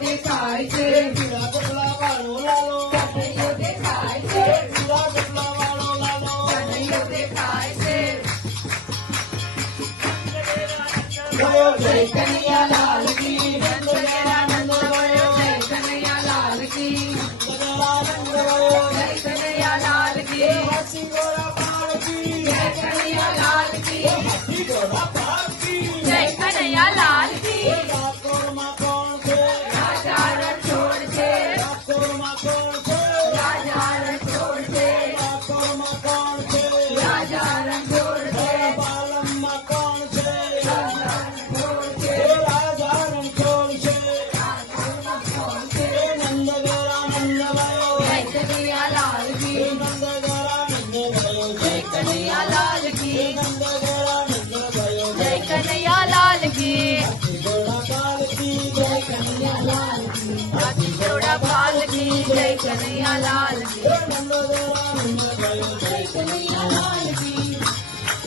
દેખાય છે પીળા ગોટલા વાળો લાલો કનૈયો દેખાય છે પીળા ગોટલા વાળો લાલો કનૈયો દેખાય છે ગયો જય કનૈયા લાલ કી નંદ ઘેરા નંદ ગયો જય કનૈયા લાલ કી ગયેલા નંદ ગયો જય કનૈયા લાલ કી હાથી ઘોડા પાળ કી જય કનૈયા લાલ કી હાથી ઘોડા પાળ કી જય કનૈયા લાલ કી ડાકોરમાં કોણ છે રાજા રણછોડ છે ડાકોરમાં કોણ છે રાજા રણછોડ છે ડાકોરમાં કોણ છે રાજા રણછોડ છે બાલમમાં કોણ છે રાજા રણછોડ છે રાજા રણછોડ છે કોણ છે નંદ ગયેલા નંદ ગયો જય કનૈયા લાલ કી નંદ ગયેલા નંદ ગયો જય કનૈયા લાલ કી નંદ ગયેલા નંદ ગયો જય કનૈયા લાલ કી ઘોડા પાળ કી જય કનૈયા લાલ કી હાથી ઘોડા પાલ કી જય કનૈયા લાલ